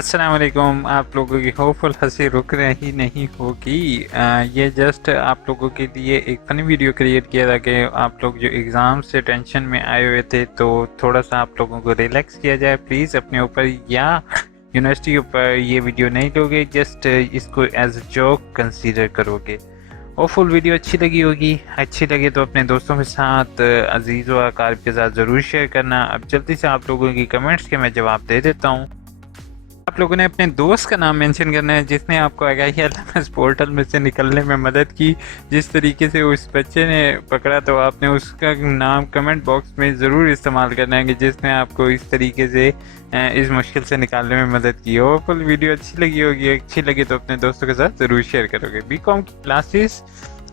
अस्सलाम वालेकुम। आप लोगों की होपफुल हंसी रुक रही नहीं होगी। ये जस्ट आप लोगों के लिए एक फ़नी वीडियो क्रिएट किया था कि आप लोग जो एग्ज़ाम से टेंशन में आए हुए थे तो थोड़ा सा आप लोगों को रिलैक्स किया जाए प्लीज़ अपने ऊपर, या यूनिवर्सिटी ऊपर ये वीडियो नहीं लोगे, जस्ट इसको एज अ जोक कंसीडर करोगे। होपफुल वीडियो अच्छी लगी होगी, अच्छी लगे तो अपने दोस्तों के साथ, अजीज़ व अकारब के साथ ज़रूर शेयर करना। अब जल्दी से आप लोगों की कमेंट्स के मैं जवाब दे देता हूँ। आप लोगों ने अपने दोस्त का नाम मेंशन करना है जिसने आपको आगाही एलएमएस पोर्टल में से निकलने में मदद की। जिस तरीके से उस बच्चे ने पकड़ा तो आपने उसका नाम कमेंट बॉक्स में ज़रूर इस्तेमाल करना है कि जिसने आपको इस तरीके से इस मुश्किल से निकालने में मदद की हो। फुल वीडियो अच्छी लगी होगी, अच्छी लगी तो अपने दोस्तों के साथ ज़रूर शेयर करोगे। बीकॉम की क्लासेस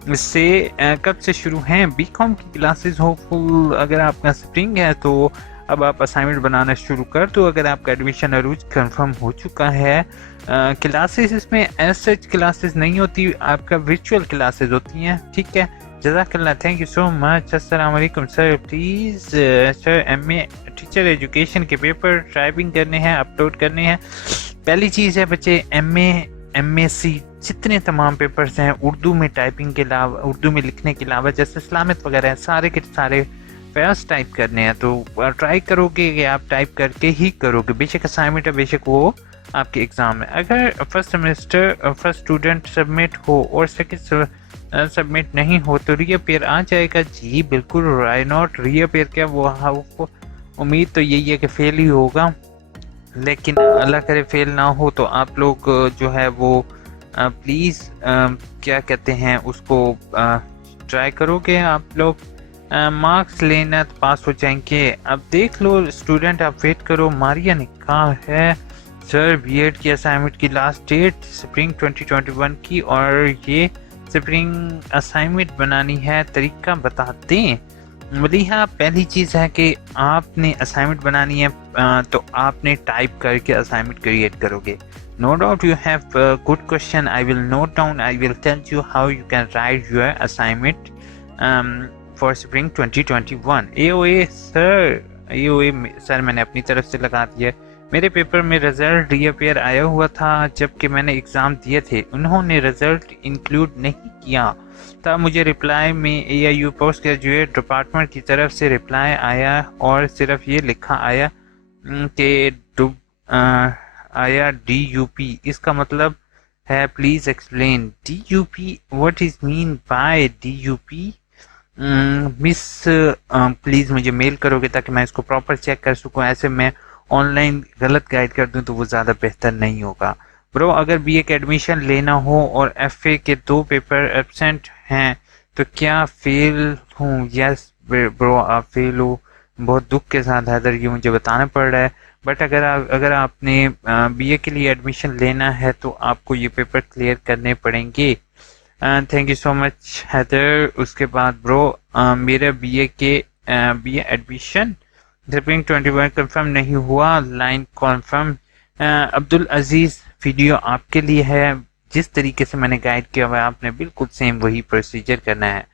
से कब से शुरू हैं? बीकॉम की क्लासेस होपफुल अगर आपका स्प्रिंग है तो अब आप असाइनमेंट बनाना शुरू कर दो। अगर आपका एडमिशन अरूज कंफर्म हो चुका है, क्लासेस इसमें एज सच क्लासेस नहीं होती, आपका वर्चुअल क्लासेस होती हैं। ठीक है, जज़ाकल्लाह, थैंक यू सो मच। अस्सलाम वालेकुम sir, please sir MA teacher education के पेपर टाइपिंग करने हैं, अपलोड करने हैं। पहली चीज़ है बच्चे, एमएससी जितने तमाम पेपर्स हैं उर्दू में टाइपिंग के अलावा, उर्दू में लिखने के अलावा, जैसे इस्लामिक वगैरह सारे के सारे फर्स्ट टाइप करने हैं तो ट्राई करोगे कि आप टाइप करके ही करोगे। बेशक असाइनमेंट है, बेशक वो आपके एग्ज़ाम है। अगर first semester first student submit हो और सेकंड सबमिट नहीं हो तो रीअपेयर आ जाएगा। जी बिल्कुल, वाई नॉट रीअपेयर। क्या वो उम्मीद तो यही है कि फेल ही होगा, लेकिन अल्लाह करे फेल ना हो। तो आप लोग जो है वो प्लीज़ क्या कहते हैं उसको ट्राई करोगे आप लोग, मार्क्स लेना तो पास हो जाएंगे। अब देख लो स्टूडेंट, आप वेट करो। मारिया ने कहा है सर बीएड की असाइनमेंट की लास्ट डेट स्प्रिंग 2021 की, और ये स्प्रिंग असाइनमेंट बनानी है, तरीका बता दें। मलिहा, पहली चीज़ है कि आपने असाइनमेंट बनानी है तो आपने टाइप करके असाइनमेंट क्रिएट करोगे। No doubt you have good question, I will note down, I will tell you how you can write your assignment for spring 2021। AOA sir मैंने अपनी तरफ से लगा दिया। मेरे पेपर में रिजल्ट रीअपेयर आया हुआ था जबकि मैंने एग्ज़ाम दिए थे, उन्होंने रिजल्ट इंक्लूड नहीं किया। तब मुझे रिप्लाई में AIU पोस्ट ग्रेजुएट डिपार्टमेंट की तरफ से रिप्लाई आया और सिर्फ ये लिखा आया कि आया DUP। इसका मतलब है please explain. DUP, what is mean by DUP? Miss please मुझे मेल करोगे ताकि मैं इसको प्रॉपर चेक कर सकूं। ऐसे मैं ऑनलाइन गलत गाइड कर दूं तो वो ज़्यादा बेहतर नहीं होगा। ब्रो, अगर BA के एडमिशन लेना हो और FA के 2 पेपर एब्सेंट हैं तो क्या फेल हूँ? यस ब्रो, आप फेल हो। बहुत दुख के साथ हैदर ये मुझे बताना पड़ रहा है, बट अगर आपने BA के लिए एडमिशन लेना है तो आपको ये पेपर क्लियर करने पड़ेंगे। Thank you so much Haider. उसके बाद ब्रो, मेरा BA एडमिशन स्प्रिंग 21 कंफर्म नहीं हुआ, लाइन कंफर्म। अब्दुल अजीज, वीडियो आपके लिए है। जिस तरीके से मैंने गाइड किया हुआ है आपने बिल्कुल सेम वही प्रोसीजर करना है।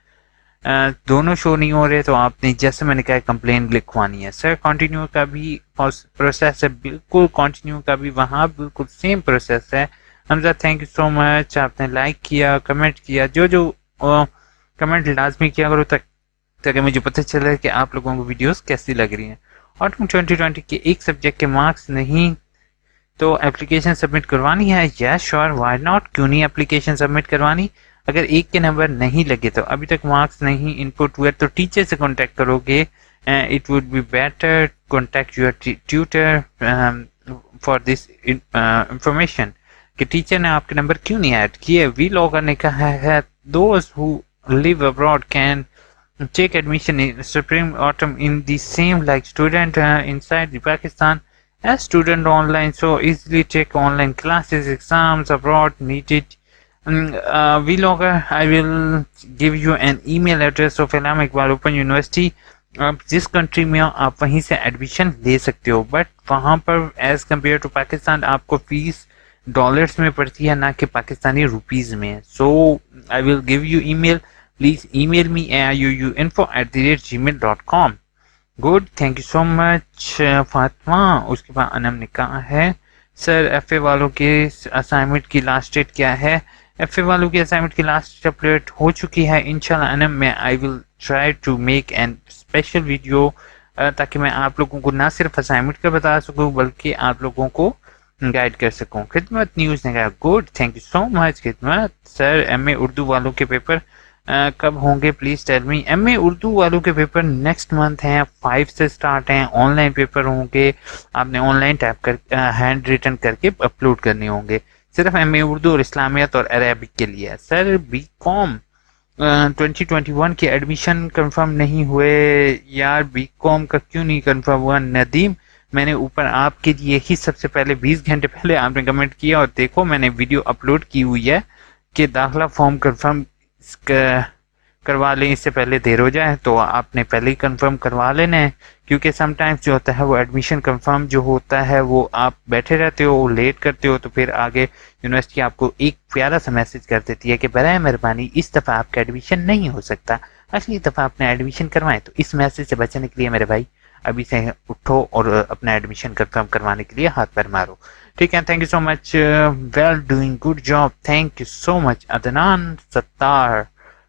दोनों शो नहीं हो रहे तो आपने जैसे मैंने कहा कंप्लेन लिखवानी है। सर कंटिन्यू का भी प्रोसेस है, बिल्कुल कंटिन्यू का भी वहाँ बिल्कुल सेम प्रोसेस है। Hamza, thank you so much, आपने लाइक किया, कमेंट किया, जो कमेंट लाजमी किया करो ताकि मुझे पता चले कि आप लोगों को वीडियोस कैसी लग रही हैं। ऑटम 2020 के एक सब्जेक्ट के मार्क्स नहीं तो एप्लीकेशन सबमिट करवानी है? यस श्योर, व्हाई नॉट, क्यों नहीं एप्लीकेशन सबमिट करवानी। अगर एक के नंबर नहीं लगे तो अभी तक मार्क्स नहीं इनपुट हुए तो टीचर से कांटेक्ट करोगे। It would be better contact your tutor for this information कि टीचर ने आपके नंबर क्यों नहीं ऐड किए। वी लॉगर ने कहा है those who live abroad can take admission in spring autumn in the same like student inside the Pakistan as student online, so easily take online classes, exams abroad needed. Vlogger, I will give you an email address of Allama Iqbal Open University. आप जिस country में हो आप वहीं से admission ले सकते हो, बट वहाँ पर एज कम्पेयर टू पाकिस्तान आपको फीस डॉलर्स में पड़ती है ना कि पाकिस्तानी रुपीज़ में। So I will give you email. Please email me aiuuinfo@gmail.com. Good, thank you so much Fatima. उसके बाद अनम ने कहा है सर एफए वालों के असाइनमेंट की लास्ट डेट क्या है? एफए वालों की असाइनमेंट की लास्ट अपडेट हो चुकी है। इंशाल्लाह अनम में I will try to make an special video, ताकि मैं आप लोगों को ना सिर्फ असाइनमेंट का बता सकूं बल्कि आप लोगों को गाइड कर सकूं। खिदमत न्यूज़ ने कहा good, thank you so much Khidmat. Sir MA Urdu वालों के पेपर कब होंगे please tell me? MA Urdu वालों के पेपर नेक्स्ट मंथ हैं, 5 से स्टार्ट हैं। ऑनलाइन पेपर होंगे, आपने ऑनलाइन टाइप कर हैंड रिटन करके अपलोड करने होंगे। सिर्फ एमए उर्दू और इस्लामियत और अरेबिक के लिए है। सर बी कॉम 2021 के एडमिशन कंफर्म नहीं हुए यार, बी कॉम का क्यों नहीं कंफर्म हुआ नदीम? मैंने ऊपर आपके लिए ही सबसे पहले 20 घंटे पहले आपने कमेंट किया और देखो मैंने वीडियो अपलोड की हुई है कि दाखिला फॉर्म कंफर्म करवा लें इससे पहले देर हो जाए, तो आपने पहले ही कंफर्म करवा लेना है। क्योंकि समटाइम्स जो होता है वो एडमिशन कंफर्म जो होता है वो आप बैठे रहते हो, लेट करते हो, तो फिर आगे यूनिवर्सिटी आपको एक प्यारा सा मैसेज कर देती है कि बराए मेहरबानी इस दफ़ा आपका एडमिशन नहीं हो सकता, अगली दफ़ा आपने एडमिशन करवाएं। तो इस मैसेज से बचने के लिए मेरे भाई अभी से उठो और अपना एडमिशन कंफर्म करवाने के लिए हाथ पैर मारो। ठीक है, thank you so much, well doing, good job, thank you so much Adnan Sattar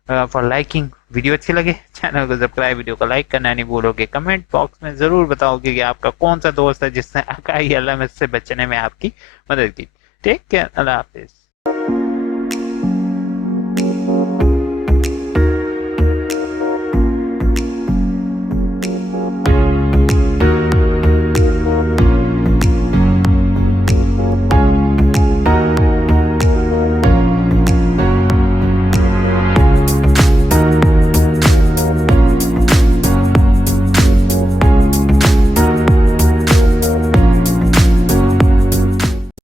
for liking. Video अच्छी लगे चैनल को सब्सक्राइब, वीडियो को लाइक करना नहीं भूलोगे। कमेंट बॉक्स में जरूर बताओगे कि आपका कौन सा दोस्त है जिसने अकाई एलएमएस से बचने में आपकी मदद की। टेक केयर, अल्लाह हाफिज।